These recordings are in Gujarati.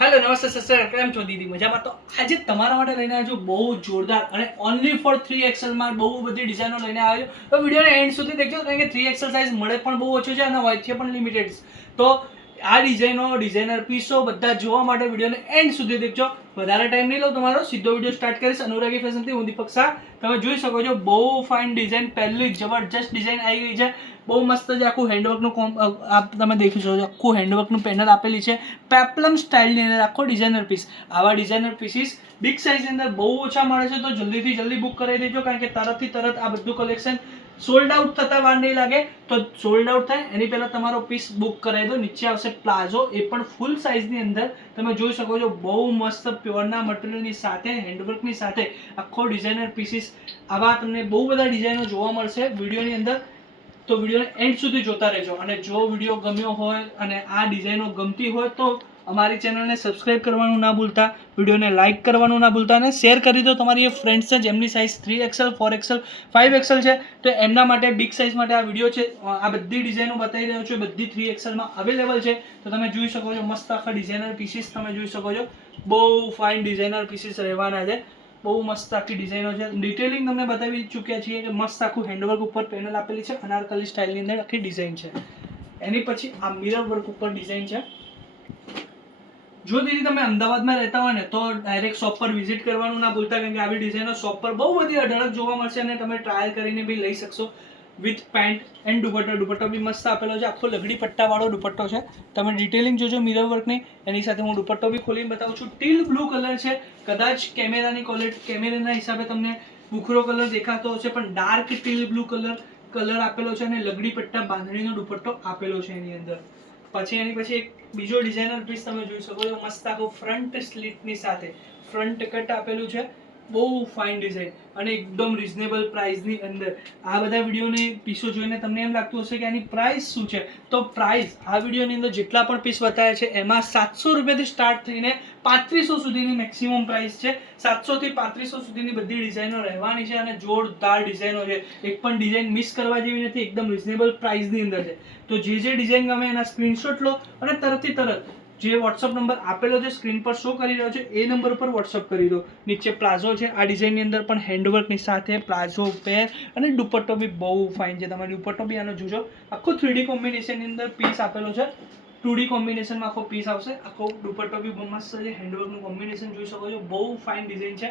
હેલો નમસ્તે સિસ્ટર, કેમ છો દીદી? મજામાં? તો આજે તમારા માટે લઈને આવ્યો છું બહુ જોરદાર અને ઓનલી ફોર 3XL માં બહુ બધી ડિઝાઇનો લઈને આવ્યો. તો વિડીયોને એન્ડ સુધી દેખજો, કારણ કે 3XL સાઇઝ મળે પણ બહુ ઓછું છે અને હોય છે પણ લિમિટેડ. તો આ ડિઝાઇનર પીસો બધા જોવા માટે વિડીયોને એન્ડ સુધી દેખજો. વધારે ટાઈમ નહીં લઉં તમારો, સીધો વિડીયો સ્ટાર્ટ કરીશ. અનુરાગી ફેશનથી હું દીપક શાહ. તમે જોઈ શકો છો બહુ ફાઇન ડિઝાઇન, પહેલી જબરજસ્ત ડિઝાઇન આવી ગઈ છે. બહુ મસ્ત છે. આખું હેન્ડવર્કનું તમે દેખી શકો છો, આખું હેન્ડવર્કનું પેનલ આપેલી છે પેપ્લમ સ્ટાઇલની અંદર. આખો ડિઝાઇનર પીસ. આવા ડિઝાઇનર પીસીસ બિગ સાઇઝની અંદર બહુ ઓછા મળે છે, તો જલ્દીથી જલ્દી બુક કરાવી દેજો, કારણ કે તરતથી તરત આ બધું કલેક્શન સોલ્ડ આઉટ થતા વાર નહીં લાગે. તો સોલ્ડ આઉટ થાય એની પહેલાં તમારો પીસ બુક કરાવી દો. નીચે આવશે પ્લાઝો, એ પણ ફૂલ સાઇઝની અંદર. તમે જોઈ શકો છો બહુ મસ્ત પ્યોરના મટીરિયલની સાથે, હેન્ડવર્કની સાથે આખો ડિઝાઇનર પીસીસ. આવા તમને બહુ બધા ડિઝાઇનો જોવા મળશે વિડીયોની અંદર. તો વિડીયોને એન્ડ સુધી જોતા રહેજો. અને જો વિડીયો ગમ્યો હોય અને આ ડિઝાઇનો ગમતી હોય તો અમારી ચેનલને સબસ્ક્રાઇબ કરવાનું ના ભૂલતા, વિડીયોને લાઇક કરવાનું ના ભૂલતા, અને શેર કરી દો તમારી એ ફ્રેન્ડ્સને જેમની સાઇઝ 3XL 4XL 5XL છે. તો એમના માટે બિગ સાઇઝ માટે આ વિડીયો છે. આ બધી ડિઝાઇનો બતાવી રહ્યો છું, બધી 3XL માં અવેલેબલ છે. તો તમે જોઈ શકો છો મસ્ત આખા ડિઝાઇનર પીસીસ તમે જોઈ શકો છો. બહુ ફાઇન ડિઝાઇનર પીસીસ રહેવાના છે. બહુ મસ્ત આખી ડિઝાઇનો છે. ડિટેલિંગ તમને બતાવી ચૂક્યા છીએ કે મસ્ત આખું હેન્ડવર્ક ઉપર પેનલ આપેલી છે, અનારકલી સ્ટાઇલની અંદર આખી ડિઝાઇન છે. એની પછી આ મિરર વર્ક ઉપર ડિઝાઇન છે. જો દીદી તમે અમદાવાદમાં રહેતા હોય ને તો ડાયરેક્ટ શોપ પર વિઝિટ કરવાનું ના ભૂલતા, કારણ કે આવી ડિઝાઇનો શોપ પર બહુ બધી અઢળક જોવા મળશે અને તમે ટ્રાયલ કરીને બી લઈ શકશો. વિથ પેન્ટ એન્ડ દુપટ્ટો બી મસ્ત આપેલો છે. આખો લગડી પટ્ટાવાળો દુપટ્ટો છે. તમે ડિટેલિંગ જોજો મિરર વર્કની. એની સાથે હું દુપટ્ટો બી ખોલીને બતાવું છું. ટીલ બ્લુ કલર છે. કદાચ કેમેરાની ક્વોલિટી, કેમેરાના હિસાબે તમને બુખરો કલર દેખાતો હશે, પણ ડાર્ક ટીલ બ્લુ કલર આપેલો છે અને લગડી પટ્ટા બાંધણીનો દુપટ્ટો આપેલો છે એની અંદર. પછી એની પછી એક બીજો ડિઝાઇનર પીસ તમે જોઈ શકો છો, મસ્ત આખું ફ્રન્ટ સ્લીટની સાથે ફ્રન્ટ કટ આપેલું છે. બહુ ફાઇન ડિઝાઇન અને એકદમ રિઝનેબલ પ્રાઇસની અંદર. આ બધા વિડીયોની પીસો જોઈને તમને એમ લાગતું હશે કે આની પ્રાઇસ શું છે. તો પ્રાઇસ આ વિડીયોની અંદર જેટલા પણ પીસ બતાવ્યા છે એમાં 700 રૂપિયાથી સ્ટાર્ટ થઈને 3500 સુધીની મેક્સિમમ પ્રાઇસ છે. 700 થી 3500 સુધીની બધી ડિઝાઇનો રહેવાની છે અને જોરદાર ડિઝાઇનો છે. એક પણ ડિઝાઇન મિસ કરવા જેવી નથી, એકદમ રિઝનેબલ પ્રાઇસની અંદર છે. તો જે ડિઝાઇન ગમે એના સ્ક્રીનશોટ લો અને તરતથી તરત જે વોટ્સઅપ નંબર આપેલો છે સ્ક્રીન પર શો કરી રહ્યો છે એ નંબર પર વોટ્સઅપ કરી દો. નીચે પ્લાઝો છે. આ ડિઝાઇનની અંદર પણ હેન્ડવર્કની સાથે પ્લાઝો પેર અને દુપટ્ટો બી બહુ ફાઇન છે. તમે દુપટ્ટો બી આનો જોજો. આખો 3D કોમ્બિનેશનની અંદર પીસ આપેલો છે. 2D કોમ્બિનેશનમાં આખો પીસ આવશે. આખો દુપટ્ટો બી મસ્ત છે. હેન્ડવર્કનું કોમ્બિનેશન જોઈ શકો છો. બહુ ફાઇન ડિઝાઇન છે.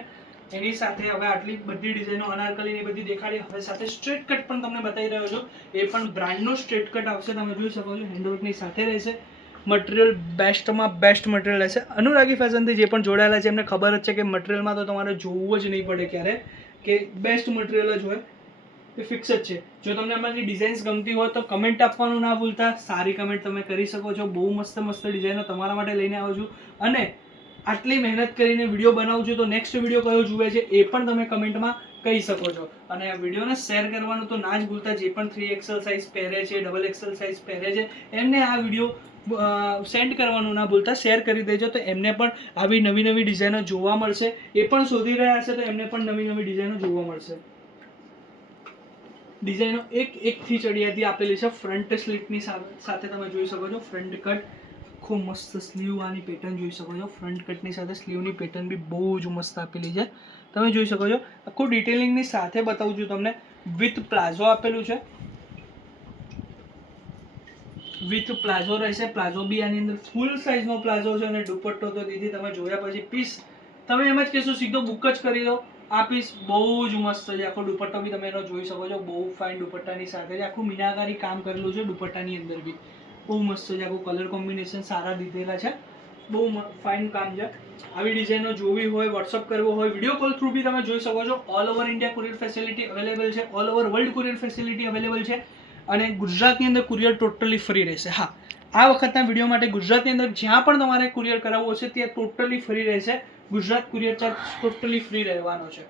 એની સાથે હવે આટલી બધી ડિઝાઇનો અનારકલીની બધી દેખાડી. હવે સાથે સ્ટ્રેટ કટ પણ તમને બતાવી રહ્યો છું. એ પણ બ્રાન્ડનો સ્ટ્રેટ કટ આવશે. તમે જોઈ શકો છો હેન્ડવર્કની સાથે રહેશે. મટીરિયલ બેસ્ટમાં બેસ્ટ મટીરિયલ રહેશે. અનુરાગી ફેશનથી જે પણ જોડાયેલા છે એમને ખબર જ છે કે મટીરિયલમાં તો તમારે જોવું જ નહીં પડે ક્યારે, કે બેસ્ટ મટીરિયલ જ હોય, એ ફિક્સ જ છે. જો તમને અમારી ડિઝાઇન્સ ગમતી હોય તો કમેન્ટ આપવાનું ના ભૂલતા. સારી કમેન્ટ તમે કરી શકો છો. બહુ મસ્ત મસ્ત ડિઝાઇનો તમારા માટે લઈને આવું છું. અને આટલી મહેનત કરીને વિડીયો બનાવું છું, તો નેક્સ્ટ વિડીયો કયો જુએ છે એ પણ તમે કમેન્ટમાં કહી શકો છો. અને આ વિડીયોને શેર કરવાનું તો ના જ ભૂલતા. જે પણ 3XL સાઇઝ પહેરે છે, XXL સાઇઝ પહેરે છે, એમને આ વિડીયો સેન્ડ કરવાનું ના ભૂલતા. શેર કરી દેજો તો એમને પણ આવી નવી નવી ડિઝાઇનો જોવા મળશે. એ પણ શોધી રહ્યા હશે તો એમને પણ નવી નવી ડિઝાઇનો જોવા મળશે. ડિઝાઇનો એકથી ચડિયાતી આપેલી છે. ફ્રન્ટ સ્લીટની સાથે તમે જોઈ શકો છો ફ્રન્ટ કટ. ખૂબ મસ્ત સ્લીવ આની પેટર્ન જોઈ શકો છો. ફ્રન્ટ કટની સાથે સ્લીવની પેટર્ન બી બહુ જ મસ્ત આપેલી છે. તમે જોઈ શકો છો. આખું ડિટેલિંગની સાથે બતાવું છું તમને. વિથ પ્લાઝો આપેલું છે. વિથ પ્લાઝો રહેશે. પ્લાઝો બી આની અંદર ફૂલ સાઇઝનો પ્લાઝો છે. અને દુપટ્ટો તો દીદી તમે જોયા પછી પીસ તમે એમ જ કહેશો સીધો બુક જ કરી દો. આ પીસ બહુ જ મસ્ત છે. આખો દુપટ્ટો બી તમે એનો જોઈ શકો છો. બહુ ફાઇન દુપટ્ટાની સાથે છે. આખું મીનાકારી કામ કરેલું છે દુપટ્ટાની અંદર બી. બહુ મસ્ત છે. આખું કલર કોમ્બિનેશન સારા દીધેલા છે. બહુ ફાઇન કામ છે. આવી ડિઝાઇનો જોવી હોય, વોટ્સઅપ કરવો હોય, વિડીયો કોલ થ્રુ બી તમે જોઈ શકો છો. All over India courier facility available છે. All over world courier facility available છે. અને ગુજરાતની અંદર કુરિયર ટોટલી ફ્રી રહેશે. હા, આ વખતના વિડીયો માટે ગુજરાતની અંદર જ્યાં પણ તમારે કુરિયર કરાવવું હશે ત્યાં ટોટલી ફ્રી રહેશે. Gujarat courier charge totally free રહેવાનો છે.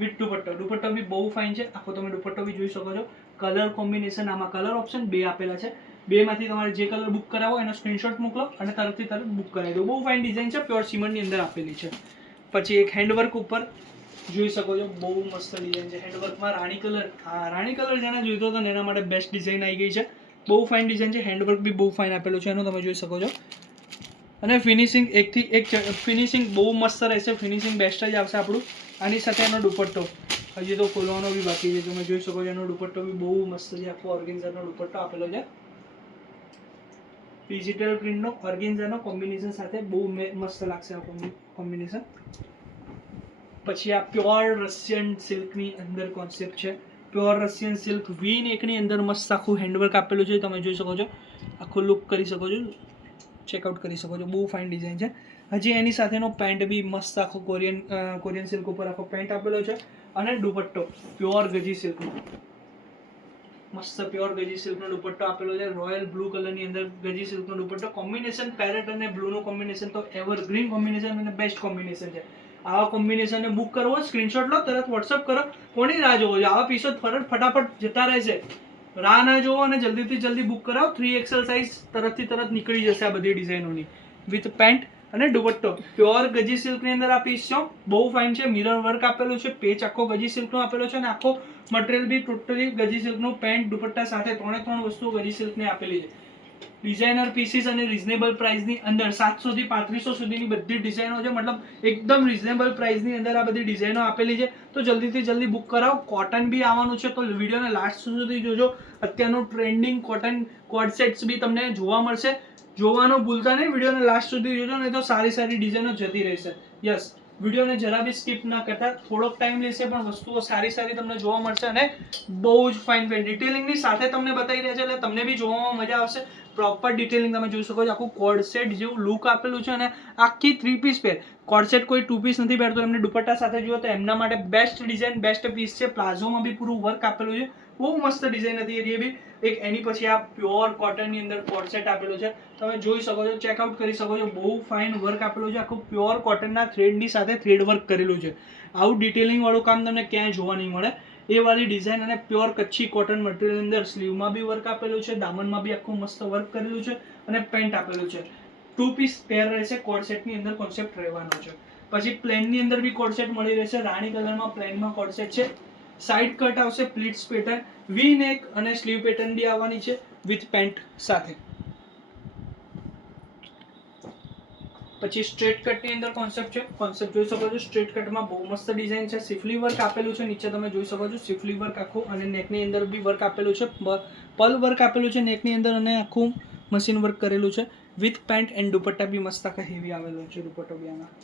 વિથ દુપટ્ટો બી બહુ ફાઇન છે. આખો તમે દુપટ્ટો બી જોઈ શકો છો. કલર કોમ્બિનેશન આમાં કલર ઓપ્શન 2 આપેલા છે. 2 માંથી તમારે જે કલર બુક કરાવો એનો સ્ક્રીનશોટ મોકલો અને તરતથી તરત બુક કરાવી દો. બહુ ફાઇન ડિઝાઇન છે. પ્યોર સિમેન્ટની અંદર આપેલી છે. પછી એક હેન્ડવર્ક ઉપર જોઈ શકો છો. બહુ મસ્ત ડિઝાઇન છે. હેન્ડવર્કમાં રાણી કલર. હા, રાણી કલર જેને જોઈતો હતો ને એના માટે બેસ્ટ ડિઝાઇન આવી ગઈ છે. બહુ ફાઇન ડિઝાઇન છે. હેન્ડવર્ક બી બહુ ફાઇન આપેલું છે એનું તમે જોઈ શકો છો. અને ફિનિશિંગ એકથી એક ફિનિશિંગ બહુ મસ્ત રહેશે, ફિનિશિંગ બેસ્ટ જ આવશે આપણું. આની સાથે એનો દુપટ્ટો હજી તો ખોલવાનો બી બાકી છે, તમે જોઈ શકો છો. એનો દુપટ્ટો બી બહુ મસ્ત છે, આખો ઓર્ગેન્ઝાનો દુપટ્ટો આપેલો છે, ડિજિટલ પ્રિન્ટનો ઓર્ગેન્ઝાનો કોમ્બિનેશન સાથે બહુ મસ્ત લાગશે આ કોમ્બિનેશન. પછી આ પ્યોર રશિયન સિલ્કની અંદર કોન્સેપ્ટ છે, પ્યોર રશિયન સિલ્ક વી નેકની અંદર મસ્ત આખું હેન્ડવર્ક આપેલું છે, તમે જોઈ શકો છો. આખું લુક કરી શકો છો, ચેકઆઉટ કરી શકો છો, બહુ ફાઇન ડિઝાઇન છે. હજી એની સાથેનો પેન્ટ બી મસ્ત આખો કોરિયન સિલ્ક ઉપર આખો પેન્ટ આપેલો છે. અને દુપટ્ટો પ્યોર ગજી સિલ્કનો મસ્ત પ્યોર ગજી સિલ્કનો દુપટ્ટો આપેલો છે, રોયલ બ્લુ કલરની અંદર ગજી સિલ્કનો દુપટ્ટો. કોમ્બિનેશન પેરેટ અને બ્લુનું કોમ્બિનેશન તો એવરગ્રીન કોમ્બિનેશન અને બેસ્ટ કોમ્બિનેશન છે. આવા કોમ્બિનેશનને બુક કરવો, સ્ક્રીનશોટ લો, તરત વોટ્સઅપ કરો. કોની રાહ જોવો છો? આવા પીસો ફટાફટ જતા રહેશે, રાહ ના જોવો અને જલ્દીથી જલ્દી બુક કરાવો. 3XL સાઇઝ તરત નીકળી જશે આ બધી ડિઝાઇનોની, વિથ પેન્ટ અને દુપટ્ટો. પ્યોર ગજી સિલ્કની અંદર આ પીસ છે, બહુ ફાઇન છે. મિરર વર્ક આપેલું છે, પેચ આખો ગજી સિલ્કનો આપેલો છે અને આખો મટીરિયલ બી ટોટલી ગજી સિલ્કનું, પેન્ટ દુપટ્ટા સાથે ત્રણ વસ્તુઓ ગજી સિલ્કની આપેલી છે. ડિઝાઇનર પીસીસ અને રિઝનેબલ પ્રાઇસની અંદર 700 થી 3500 સુધીની બધી ડિઝાઇનો છે, મતલબ એકદમ રિઝનેબલ પ્રાઇસની અંદર આ બધી ડિઝાઇનો આપેલી છે. તો જલ્દીથી જલ્દી બુક કરાવો. કોટન બી આવવાનું છે, તો વિડીયોને લાસ્ટ સુધી જોજો. અત્યારનું ટ્રેન્ડિંગ કોટન કોડ સેટ્સ બી તમને જોવા મળશે, જોવાનું ભૂલતા નહીં. વિડીયોને લાસ્ટ સુધી જોજો, નહીં તો સારી ડિઝાઇનો જતી રહેશે. યસ, વિડીયોને જરા બી સ્કીપ ના કરતા. થોડોક ટાઈમ લેશે પણ વસ્તુઓ સારી તમને જોવા મળશે અને બહુ જ ફાઇન ડિટેલિંગની સાથે તમને બતાવી રહ્યા છે, એટલે તમને બી જોવામાં મજા આવશે. પ્રોપર ડિટેલિંગ તમે જોઈ શકો છો, આખું કોડ સેટ જેવું લુક આપેલું છે અને આખી 3 પીસ પેર. કોડ સેટ કોઈ 2 પીસ નથી પહેરતો, એમને દુપટ્ટા સાથે જુઓ તો એમના માટે બેસ્ટ ડિઝાઇન, બેસ્ટ પીસ છે. પ્લાઝોમાં બી પૂરું વર્ક આપેલું છે, બહુ મસ્ત ડિઝાઇન હતી એ બી એક. એની પછી આ પ્યોર કોટનની અંદર કોડ સેટ આપેલો છે, તમે જોઈ શકો છો, ચેકઆઉટ કરી શકો છો. બહુ ફાઇન વર્ક આપેલું છે, આખું પ્યોર કોટનના થ્રેડની સાથે થ્રેડ વર્ક કરેલું છે. આવું ડિટેલિંગ વાળું કામ તમને ક્યાંય જોવા નહીં મળે, એ વાળી ડિઝાઇન. અને પ્યોર કચ્છી કોટન મટીરિયલ અંદર સ્લીવમાં બી વર્ક આપેલું છે, દામનમાં બી આખું મસ્ત વર્ક કરેલું છે અને પેન્ટ આપેલું છે. 2 પીસ પેર રહેશે, કોડ સેટની અંદર કોન્સેપ્ટ રહેવાનો છે. પછી પ્લેનની અંદર બી કોડ સેટ મળી રહેશે, રાણી કલરમાં પ્લેનમાં કોડ સેટ છે. સાઇડ કટ આવશે, પ્લીટ્સ પેટર્ન, વી નેક અને સ્લીવ પેટર્ન બી આવવાની છે વિથ પેન્ટ સાથે. પછી સ્ટ્રેટ કટની અંદર કોન્સેપ્ટ છે, કોન્સેપ્ટ જોઈ શકો છો. સ્ટ્રેટ કટમાં બહુ મસ્ત ડિઝાઇન છે, સિફલી વર્ક આપેલું છે, નીચે તમે જોઈ શકો છો સિફલી વર્ક આખું, અને નેકની અંદર બી વર્ક આપેલું છે, પલ વર્ક આપેલું છે નેકની અંદર, અને આખું મશીન વર્ક કરેલું છે વિથ પેન્ટ એન્ડ દુપટ્ટા બી મસ્ત આખા હેવી આવેલો છે દુપટ્ટો બી આમાં.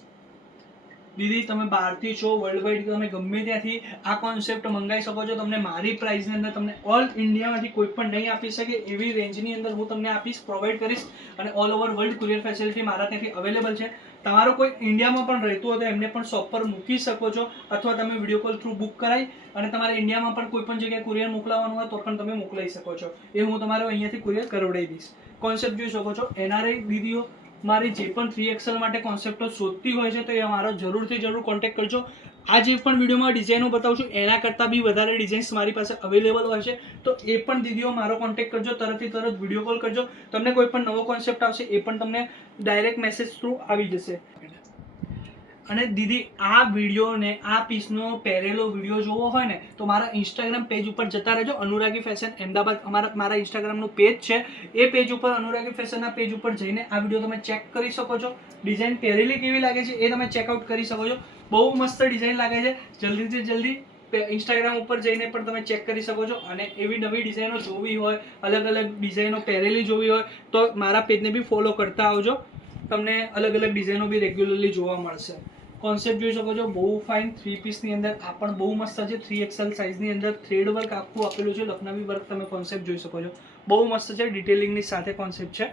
દીદી તમે બહારથી છો, વર્લ્ડ વાઇડ તમે ગમે ત્યાંથી આ કોન્સેપ્ટ મંગાવી શકો છો. તમને મારી પ્રાઇસની અંદર તમને ઓલ ઇન્ડિયામાંથી કોઈ પણ નહીં આપી શકે એવી રેન્જની અંદર હું તમને આપીશ, પ્રોવાઈડ કરીશ. અને all over world courier facility મારા ત્યાંથી અવેલેબલ છે. તમારો કોઈ ઇન્ડિયામાં પણ રહેતું હોય તો એમને પણ શોપ પર મૂકી શકો છો, અથવા તમે વિડીયો કોલ થ્રુ બુક કરાવી અને તમારે ઇન્ડિયામાં પણ કોઈ પણ જગ્યાએ કુરિયર મોકલાવવાનું હોય તો પણ તમે મોકલાવી શકો છો. એ હું તમારે અહીંયાથી કુરિયર કરાવડાવી દઈશ. કોન્સેપ્ટ જોઈ શકો છો. એનઆરઆઈ દીદીઓ મારી જે પણ 3XL માટે કોન્સેપ્ટો શોધતી હોય છે તો એ મારો જરૂર કોન્ટેક્ટ કરજો. આ જે પણ વિડીયોમાં ડિઝાઇનો બતાવું છું એના કરતાં બી વધારે ડિઝાઇન્સ મારી પાસે અવેલેબલ હોય છે, તો એ પણ દીદીઓ મારો કોન્ટેક્ટ કરજો, તરત વિડીયો કોલ કરજો. તમને કોઈ પણ નવો કોન્સેપ્ટ આવશે એ પણ તમને ડાયરેક્ટ મેસેજ થ્રુ આવી જશે. અને દીદી આ વિડીયોને આ પીસનો પહેરેલો વિડીયો જોવો હોય ને તો મારા ઇન્સ્ટાગ્રામ પેજ ઉપર જતા રહેજો, અનુરાગી ફેશન અમદાવાદ મારા ઇન્સ્ટાગ્રામનું પેજ છે. એ પેજ ઉપર અનુરાગી ફેશનના પેજ ઉપર જઈને આ વિડીયો તમે ચેક કરી શકો છો. ડિઝાઇન પહેરેલી કેવી લાગે છે એ તમે ચેકઆઉટ કરી શકો છો. બહુ મસ્ત ડિઝાઇન લાગે છે. જલ્દીથી જલ્દી ઇન્સ્ટાગ્રામ ઉપર જઈને પણ તમે ચેક કરી શકો છો. અને એવી નવી ડિઝાઇનો જોવી હોય, અલગ ડિઝાઇનો પહેરેલી જોવી હોય તો મારા પેજને બી ફોલો કરતા આવજો. તમને અલગ ડિઝાઇનો બી રેગ્યુલરલી જોવા મળશે. કોન્સેપ્ટ જોઈ શકો છો, બહુ ફાઇન 3 પીસની અંદર આ પણ બહુ મસ્ત છે. 3XL સાઇઝની અંદર થ્રેડ વર્ક આખું આપેલું છે, લખનવી વર્ક તમે કોન્સેપ્ટ જોઈ શકો છો. બહુ મસ્ત છે, ડિટેલિંગની સાથે કોન્સેપ્ટ છે.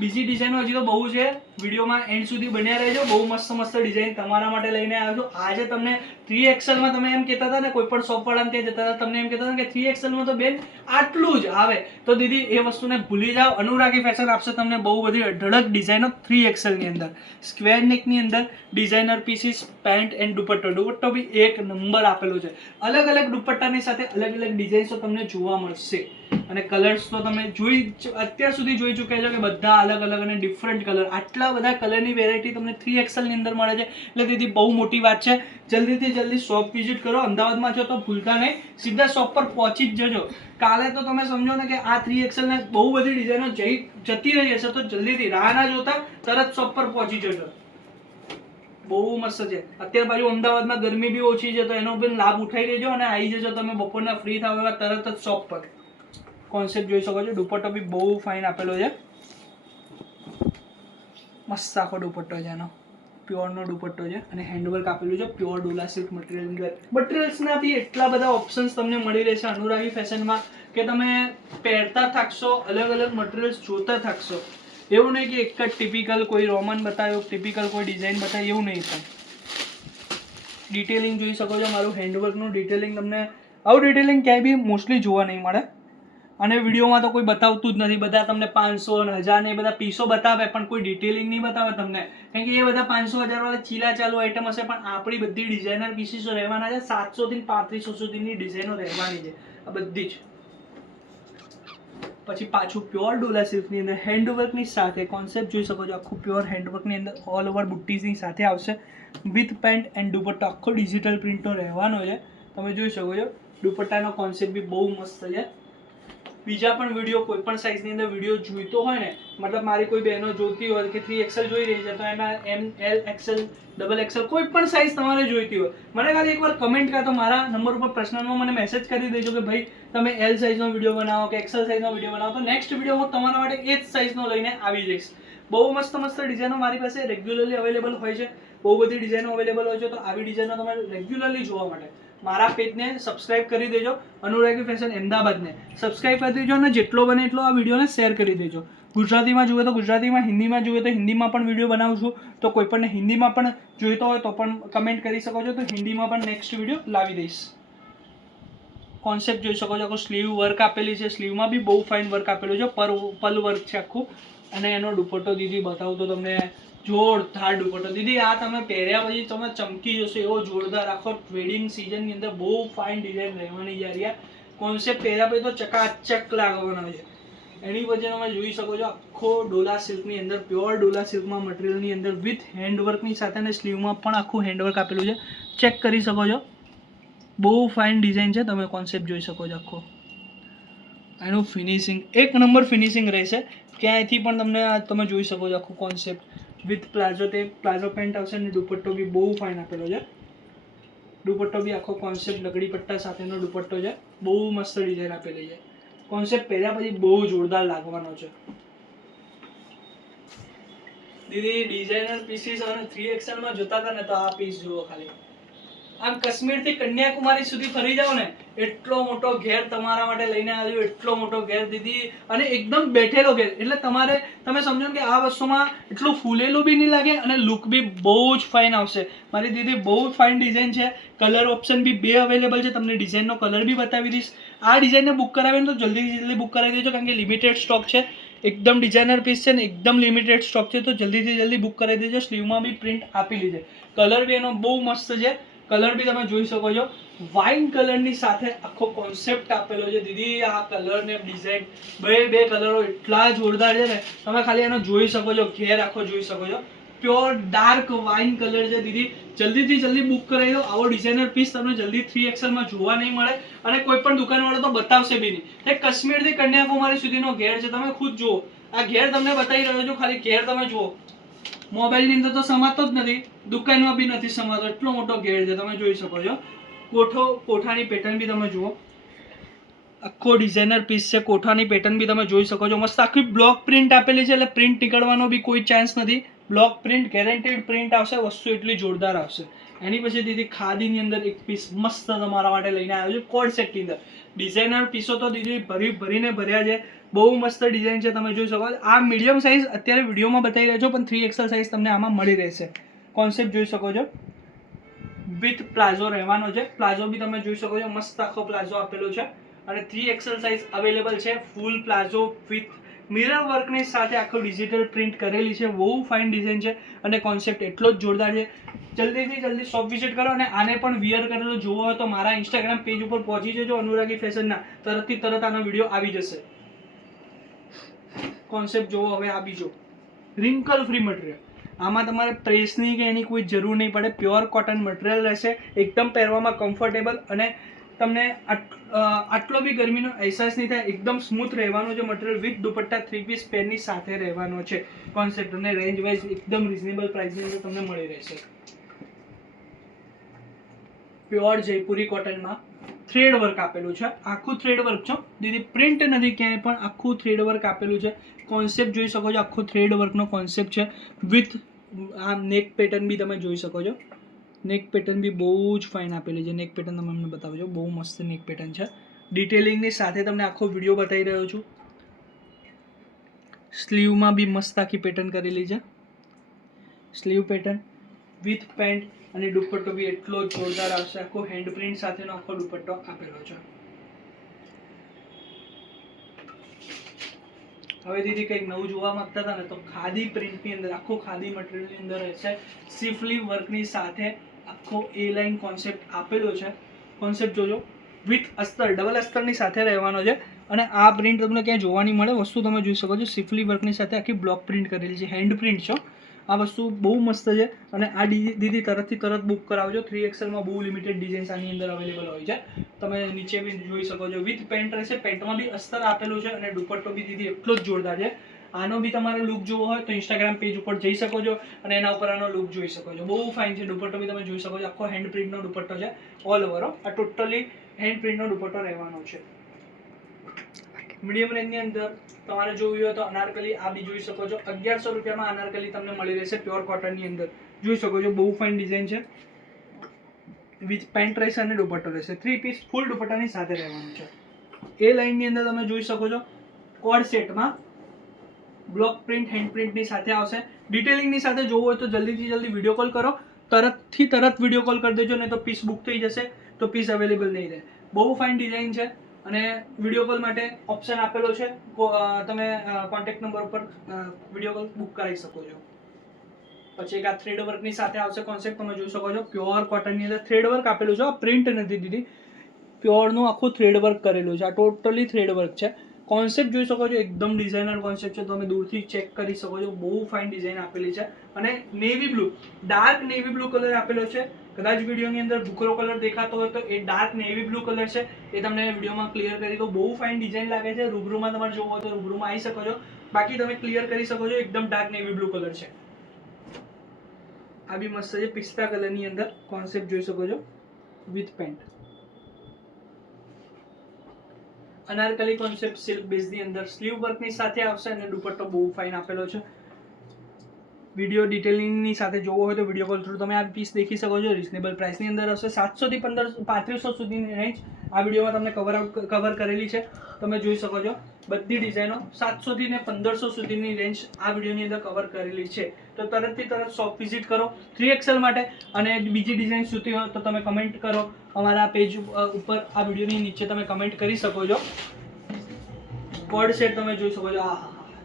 બીજી ડિઝાઇનો હજી તો બહુ છે, વિડીયોમાં એન્ડ સુધી બન્યા રહેજો. બહુ મસ્ત ડિઝાઇન તમારા માટે લઈને આવ્યો છું. આજે તમને 3XLમાં તમે એમ કહેતા હતા ને, કોઈ પણ શોપ વાળાને ત્યાં જતા હતા તમને એમ કહેતા હતા કે 3XLમાં તો બેન આટલું જ આવે, તો દીદી એ વસ્તુને ભૂલી જાઓ. અનુરાગી ફેશન આપશે તમને બહુ બધી અઢળક ડિઝાઇનો 3XLની અંદર, સ્ક્વેર નેકની અંદર ડિઝાઇનર પીસીસ, પેન્ટ એન્ડ દુપટ્ટો બી એક નંબર આપેલો છે. અલગ દુપટ્ટાની સાથે અલગ ડિઝાઇન્સો તમને જોવા મળશે. અને કલર્સ તો તમે અત્યાર સુધી જોઈ ચૂક્યા છો કે બધા અલગ અલગ અને ડિફરન્ટ કલર, આટલા બધા કલરની વેરાયટી તમને 3XL ની અંદર મળે છે. એટલે તેથી બહુ મોટી વાત છે. જલ્દીથી જલ્દી શોપ વિઝિટ કરો. અમદાવાદમાં છો તો ભૂલતા નહીં, સીધા શોપ પર પહોંચી જ જજો. કાલે તો તમે સમજો ને કે આ 3XL ના બહુ બધી ડિઝાઇનો જતી રહી હશે, તો જલ્દીથી રાહ ના જોતા તરત શોપ પર પહોંચી જજો. બહુ મસ્ત છે. અત્યારે બાજુ અમદાવાદમાં ગરમી બી ઓછી છે, તો એનો પણ લાભ ઉઠાઈ લેજો અને આવી જજો તમે બપોરના ફ્રી થાવ એવા તરત જ શોપ પર. કોન્સેપ્ટ જોઈ શકો છો. દુપટ્ટો બી બહુ ફાઇન આપેલો છે, મસ્ત આખો દુપટ્ટો છે એનો, પ્યોરનો દુપટ્ટો છે અને હેન્ડવર્ક આપેલું છે પ્યોર ડોલા સિલ્ક મટીરિયલ. મટીરિયલ્સના બી એટલા બધા ઓપ્શન્સ તમને મળી રહેશે અનુરાગી ફેશનમાં કે તમે પહેરતા થાકશો, અલગ અલગ મટીરિયલ્સ જોતા થાકશો. એવું નહીં કે એક જ ટિપિકલ કોઈ રોમન બતાવ્યો, ટિપિકલ કોઈ ડિઝાઇન બતાવી, એવું નહીં. પણ ડિટેલિંગ જોઈ શકો છો, મારું હેન્ડવર્કનું ડિટેલિંગ તમને આવું ડિટેલિંગ ક્યાંય બી મોસ્ટલી જોવા નહીં મળે. અને વિડીયોમાં તો કોઈ બતાવતું જ નથી. બધા તમને 500 અને 1000 ને બધા પીસો બતાવે, પણ કોઈ ડિટેલિંગ નહીં બતાવે તમને. કારણ કે એ બધા 500 1000 વાળા ચીલા ચાલુ આઈટમ હશે, પણ આપણી બધી ડિઝાઇનર પીસીસો રહેવાના છે. 700 થી 3500 સુધીની ડિઝાઇનો રહેવાની છે આ બધી જ. પછી પાછું પ્યોર ડોલા સિલ્કની અંદર હેન્ડવર્કની સાથે કોન્સેપ્ટ જોઈ શકો છો. આખું પ્યોર હેન્ડવર્કની અંદર ઓલ ઓવર બુટ્ટીઝની સાથે આવશે વિથ પેન્ટ એન્ડ દુપટ્ટો. આખો ડિજિટલ પ્રિન્ટનો રહેવાનો છે, તમે જોઈ શકો છો. દુપટ્ટાનો કોન્સેપ્ટ બી બહુ મસ્ત છે. બીજા પણ વિડીયો કોઈ પણ સાઇઝની અંદર વિડીયો જોઈતો હોય ને, મતલબ મારી કોઈ બહેનો જોતી હોય કે 3XL જોઈ રહી છે, તો એમાં ML XL XXL કોઈ પણ સાઇઝ તમારે જોઈતી હોય, મને ખાલી એકવાર કમેન્ટ કાં તો મારા નંબર ઉપર પર્સનલમાં મને મેસેજ કરી દેજો કે ભાઈ તમે L સાઇઝનો વિડીયો બનાવો કે XL સાઇઝનો વિડીયો બનાવો, તો નેક્સ્ટ વિડીયો હું તમારા માટે એ જ સાઇઝનો લઈને આવી જઈશ. બહુ મસ્ત મસ્ત ડિઝાઇનો મારી પાસે રેગ્યુલરલી અવેલેબલ હોય છે. બહુ બધી ડિઝાઇનો અવેલેબલ હોય છે, તો આવી ડિઝાઇનો તમારે રેગ્યુલરલી જોવા માટે મારા પેજને સબસ્ક્રાઇબ કરી દેજો. અનુરાગી ફેશન અમદાવાદને સબસ્ક્રાઇબ કરી દેજો અને જેટલો બને એટલો આ વિડીયોને શેર કરી દેજો. ગુજરાતીમાં જોઈએ તો ગુજરાતીમાં, હિન્દીમાં જોઈએ તો હિન્દીમાં પણ વિડીયો બનાવું છું, તો કોઈ પણ હિન્દીમાં પણ જોઈતો હોય તો પણ કમેન્ટ કરી શકો છો, તો હિન્દીમાં પણ નેક્સ્ટ વિડીયો લાવી દઈશ. કોન્સેપ્ટ જોઈ શકો છો. આખું સ્લીવ વર્ક આપેલી છે, સ્લીવમાં બી બહુ ફાઇન વર્ક આપેલું છે, પલ વર્ક છે આખું. અને એનો દુપટ્ટો દીદી બતાવું તો તમને જોરદાર દુપટ્ટો. દીદી આ તમે પહેર્યા પછી તમે ચમકી જશો એવો જોરદાર. આખો વેડિંગ સિઝનની અંદર બહુ ફાઇન ડિઝાઇન રહેવાની યાર. કોન્સેપ્ટ પહેર્યા પછી તો ચકાચક લાગવાનો છે. એની વચ્ચે તમે જોઈ શકો છો આખો ડોલા સિલ્કની અંદર, પ્યોર ડોલા સિલ્કમાં મટીરિયલની અંદર વિથ હેન્ડવર્કની સાથે અને સ્લીવમાં પણ આખું હેન્ડવર્ક આપેલું છે. ચેક કરી શકો છો, બહુ ફાઇન ડિઝાઇન છે. તમે કોન્સેપ્ટ જોઈ શકો છો આખો. એનું ફિનિશિંગ એક નંબર ફિનિશિંગ રહેશે. ક્યાંયથી પણ તમને તમે જોઈ શકો છો આખું concept with palazzo tape, palazzo pant આવશે અને દુપટ્ટો બી બહુ ફાઇન આપેલો છે. દુપટ્ટો બી આખો કોન્સેપ્ટ લગડી પટ્ટા સાથેનો દુપટ્ટો છે. બહુ મસ્ત ડિઝાઇન આપેલી છે. કોન્સેપ્ટ પહેર્યા પછી બહુ જોરદાર લાગવાનો છે. દીદી ડિઝાઇનર પીસીસ અને 3XL માં જોતા હતા ને, તો આ પીસ જુઓ ખાલી. આમ કાશ્મીર થી કન્યાકુમારી સુધી ફરી જાવ ને, એટલો મોટો ઘેર તમારા માટે લઈને આવ્યો, એટલો મોટો ઘેર દીદી, અને એકદમ બેઠેલો ઘેર. એટલે તમે સમજો ને કે આ વસ્તુમાં એટલું ફૂલેલું બી નહીં લાગે અને લુક બી બહુ જ ફાઇન આવશે. મારી દીદી બહુ જ ફાઇન ડિઝાઇન છે. કલર ઓપ્શન બી 2 અવેલેબલ છે. તમને ડિઝાઇનનો કલર બી બતાવી દઈશ. આ ડિઝાઇનને બુક કરાવીને તો જલ્દી બુક કરાવી દેજો, કારણ કે લિમિટેડ સ્ટોક છે. એકદમ ડિઝાઇનર પીસ છે ને એકદમ લિમિટેડ સ્ટોક છે, તો જલ્દીથી જલ્દી બુક કરાવી દેજો. સ્લીવમાં બી પ્રિન્ટ આપેલી છે. કલર બી એનો બહુ મસ્ત છે. કલર બી તમે જોઈ શકો છો. વાઇન કલરની સાથે આખો કોન્સેપ્ટ આપેલો છે દીદી. આ કલર ને ડિઝાઇન બે કલરો એટલા જોરદાર છે ને, તમે ખાલી એનો જોઈ શકો છો. ઘેર આખો જોઈ શકો છો. પ્યોર ડાર્ક વાઇન કલર છે દીદી. જલ્દીથી જલ્દી બુક કરાવી દો. આવો ડિઝાઇનર પીસ તમને જલ્દી 3XL માં જોવા નહીં મળે, અને કોઈ પણ દુકાનવાળો તો બતાવશે બી નહીં. તે કાશ્મીરથી કન્યાકુમારી સુધીનો ઘેર છે. તમે ખુદ જુઓ. આ ઘેર તમને બતાવી રહ્યો છું, ખાલી ઘેર તમે જુઓ. મોબાઈલની અંદર તો સમાતો જ નથી, દુકાનમાં બી નથી સમાતો, એટલો મોટો ઘેર છે. તમે જોઈ શકો છો. કોઠાની પેટર્ન બી તમે જુઓ. આખો ડિઝાઇનર પીસ છે. કોઠાની પેટર્ન બી તમે જોઈ શકો છો. મસ્ત આખી બ્લોક પ્રિન્ટ આપેલી છે, એટલે પ્રિન્ટ નીકળવાનો બી કોઈ ચાન્સ નથી. બ્લોક પ્રિન્ટ ગેરંટેડ પ્રિન્ટ આવશે. વસ્તુ એટલી જોરદાર આવશે. એની પછી દીદી ખાદીની અંદર એક પીસ મસ્ત તમારા માટે લઈને આવ્યો છે કોડ સેટની અંદર. ડિઝાઇનર પીસો તો દીદી ભરીને ભર્યા છે. બહુ મસ્ત ડિઝાઇન છે. તમે જોઈ શકો. આ મીડિયમ સાઇઝ અત્યારે વિડીયોમાં બતાવી રહ્યો છો, પણ 3XL સાઇઝ તમને આમાં મળી રહેશે. કોન્સેપ્ટ જોઈ શકો છો. વિથ પ્લાઝો રહેવાનો છે. પ્લાઝો બી તમે જોઈ શકો છો. મસ્ત આખો પ્લાઝો આપેલો છે. અને 3XL સાઇઝ અવેલેબલ છે. ફૂલ પ્લાઝો વિથ મિરર વર્કની સાથે આખો ડિજિટલ પ્રિન્ટ કરેલી છે, બહુ ફાઇન ડિઝાઇન છે અને કોન્સેપ્ટ એટલો જ જોરદાર છે. જલ્દીથી જલ્દી શોપ વિઝિટ કરો અને આને પણ વિયર કરેલો જોવો હોય તો મારા ઇન્સ્ટાગ્રામ પેજ ઉપર પહોંચી જજો અનુરાગી ફેશનના, તરત આનો વિડીયો આવી જશે. કોન્સેપ્ટ જોવો હવે આ બીજો રિંકલ ફ્રી મટીરિયલ. આમાં તમારે પ્રેસની કે એની કોઈ જરૂર નહીં પડે, પ્યોર કોટન મટીરિયલ રહેશે, એકદમ પહેરવામાં કમ્ફર્ટેબલ અને તમને આટલો બી ગરમીનો અહેસાસ નહીં થાય, એકદમ સ્મૂથ રહેવાનો છે મટીરિયલ વિથ દુપટ્ટા 3 પીસ પેરની સાથે રહેવાનો છે કોન્સેપ્ટ અને રેન્જ વાઇઝ એકદમ રિઝનેબલ પ્રાઇસની અંદર તમને મળી રહેશે. પ્યોર જયપુરી કોટનમાં થ્રેડ વર્ક આપેલું છે, આખું થ્રેડ વર્ક છે દીદી, પ્રિન્ટ નથી ક્યાંય પણ, આખું થ્રેડ વર્ક આપેલું છે. કોન્સેપ્ટ જોઈ શકો છો, આખો થ્રેડ વર્કનો કોન્સેપ્ટ છે વિથ આ નેક પેટર્ન બી તમે જોઈ શકો છો. નેક પેટર્ન બી બહુ જ ફાઇન આપેલી છે. નેક પેટર્ન તમે અમને બતાવજો, બહુ મસ્ત નેક પેટર્ન છે. ડિટેલિંગની સાથે તમને આખો વિડીયો બતાવી રહ્યો છું. સ્લીવમાં બી મસ્ત આખી પેટર્ન કરેલી છે, સ્લીવ પેટર્ન વિથ પેન્ટ અને દુપટ્ટો બી એટલો જોરદાર આવશે. આખો હેન્ડ પ્રિન્ટ સાથેનો આખો દુપટ્ટો આપેલો છે. હવે દીદી કંઈક નવું જોવા માંગતા હતા ને તો ખાદી પ્રિન્ટની અંદર, આખો ખાદી મટીરિયલની અંદર રહેશે, સિફલી વર્કની સાથે આખો એ લાઇન કોન્સેપ્ટ આપેલો છે. કોન્સેપ્ટ જોજો વિથ અસ્તર, ડબલ અસ્તરની સાથે રહેવાનો છે અને આ પ્રિન્ટ તમને ક્યાંય જોવા નહીં મળે. વસ્તુ તમે જોઈ શકો છો, સિફલી વર્કની સાથે આખી બ્લોક પ્રિન્ટ કરેલી છે, હેન્ડ પ્રિન્ટ છે. આ વસ્તુ બહુ મસ્ત છે અને આ દીદી તરત બુક કરાવજો. 3XLમાં બહુ લિમિટેડ ડિઝાઇન્સ આની અંદર અવેલેબલ હોય છે, તમે નીચે બી જોઈ શકો છો. વિથ પેન્ટ રહેશે, પેન્ટમાં બી અસ્તર આપેલું છે અને દુપટ્ટો બી દીદી એટલો જ જોરદાર છે. આનો બી તમારો લુક જોવો હોય તો ઇન્સ્ટાગ્રામ પેજ ઉપર જઈ શકો છો અને એના ઉપર આનો લુક જોઈ શકો છો. બહુ ફાઇન છે. દુપટ્ટો બી તમે જોઈ શકો છો, આખો હેન્ડ પ્રિન્ટનો દુપટ્ટો છે ઓલ ઓવર. આ ટોટલી હેન્ડ પ્રિન્ટનો દુપટ્ટો રહેવાનો છે. મીડિયમ રેન્જની અંદર તમારે જોવી હોય તો અનારકલી આ બી જોઈ શકો છો. 1100 રૂપિયામાં અનારકલી તમને મળી રહેશે પ્યોર કોટનની અંદર. જોઈ શકો છો, બહુ ફાઇન ડિઝાઇન છે વિથ પેન્ટ રહેશે અને દુપટ્ટો રહેશે. 3 પીસ ફૂલ દુપટ્ટાની સાથે રહેવાનું છે. એ લાઇનની અંદર તમે જોઈ શકો છો, કોડ સેટમાં બ્લોક પ્રિન્ટ હેન્ડ પ્રિન્ટની સાથે આવશે. ડિટેલિંગની સાથે જોવું હોય તો જલ્દીથી જલ્દી વિડીયો કોલ કરો, તરત વિડીયો કોલ કરી દેજો, નહીં તો પીસ બુક થઈ જશે તો પીસ અવેલેબલ નહીં રહે. બહુ ફાઇન ડિઝાઇન છે અને વિડીયો કોલ માટે ઓપ્શન આપેલો છે, તમે કોન્ટેક્ટ નંબર ઉપર વિડીયો કોલ બુક કરાવી શકો છો. પછી એક આ થ્રેડ વર્કની સાથે આવશે કોન્સેપ્ટ, તમે જોઈ શકો છો પ્યોર કોટનની અંદર થ્રેડ વર્ક આપેલું છે. આ પ્રિન્ટ નથી દીધી, પ્યોરનું આખું થ્રેડ વર્ક કરેલું છે. આ ટોટલી થ્રેડ વર્ક છે. કોન્સેપ્ટ જોઈ શકો છો, એકદમ ડિઝાઇનર કોન્સેપ્ટ છે, તમે દૂરથી ચેક કરી શકો છો. બહુ ફાઇન ડિઝાઇન આપેલી છે અને navy blue, dark navy blue colour આપેલો છે. કદાચ વિડીયોની અંદર ભૂખરો કલર દેખાતો હોય તો એ ડાર્ક નેવી બ્લુ કલર છે, એ તમને વિડીયોમાં ક્લિયર કરી દો. બહુ ફાઇન ડિઝાઇન લાગે છે. રૂબરૂમાં તમારે જોવો હોય તો રૂબરૂમાં આવી શકો છો, બાકી તમે ક્લિયર કરી શકો છો. એકદમ ડાર્ક નેવી બ્લુ કલર છે. આ બી મસ્ત છે, પિસ્તા કલરની અંદર કોન્સેપ્ટ જોઈ શકો છો with pant. Anarkali concept silk બેઝની અંદર સ્લીવ વર્કની સાથે આવશે અને દુપટ્ટો બહુ ફાઇન આપેલો છે. વિડીયો ડિટેલિંગની સાથે જોવો હોય તો વિડીયો કોલ થ્રુ તમે આ પીસ દેખી શકો છો. રિઝનેબલ પ્રાઇસની અંદર હશે. 700 થી 3500 સુધીની રેન્જ આ વિડીયોમાં તમને કવર કરેલી છે, તમે જોઈ શકો છો. બધી ડિઝાઇનો 700 થી 1500 સુધીની રેન્જ આ વિડીયોની અંદર કવર કરેલી છે. તો તરત શોપ વિઝિટ કરો 3XL માટે. અને બીજી ડિઝાઇન જોતી હોય તો તમે કમેન્ટ કરો અમારા પેજ ઉપર, આ વિડીયોની નીચે તમે કમેન્ટ કરી શકો છો. કોડ સેટ તમે જોઈ શકો છો,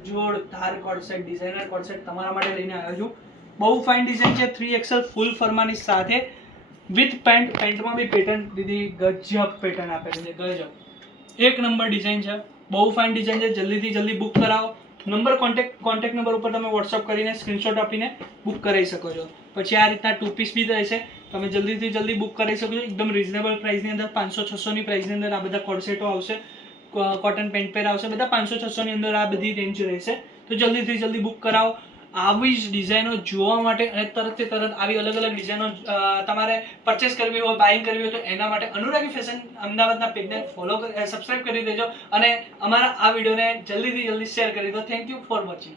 જોરદાર code set, designer code set તમારા માટે લઈને આવ્યો છું. બહુ ફાઇન ડિઝાઇન છે. 3XL ફૂલ ફરમાની સાથે વિથ પેન્ટ, પેન્ટમાં બી પેટર્ન દીદી ગજબ પેટર્ન આપેલી છે, ગજબ એક નંબર ડિઝાઇન છે. બહુ ફાઇન ડિઝાઇન છે. જલ્દીથી જલ્દી બુક કરાવો. કોન્ટેક્ટ નંબર ઉપર તમે વોટ્સઅપ કરીને સ્ક્રીનશોટ આપીને બુક કરાવી શકો છો. પછી આ રીતના 2 પીસ બી રહેશે, તમે જલ્દીથી જલ્દી બુક કરી શકો છો. એકદમ રિઝનેબલ પ્રાઇસની અંદર 500-600ની પ્રાઇસની અંદર આ બધા કોડ સેટો આવશે. કોટન પેન્ટ પેર આવશે, બધા 500-600ની અંદર આ બધી રેન્જ રહેશે. તો જલ્દીથી જલ્દી બુક કરાવો. આવી જ ડિઝાઇનો જોવા માટે અને તરત આવી અલગ અલગ ડિઝાઇનો તમારે પરચેસ કરવી હોય, બાઇંગ કરવી હોય તો એના માટે અનુરાગી ફેશન અમદાવાદના પેજને સબસ્ક્રાઇબ કરી દેજો અને અમારા આ વિડીયોને જલ્દીથી જલ્દી શેર કરી દો. Thank you for watching.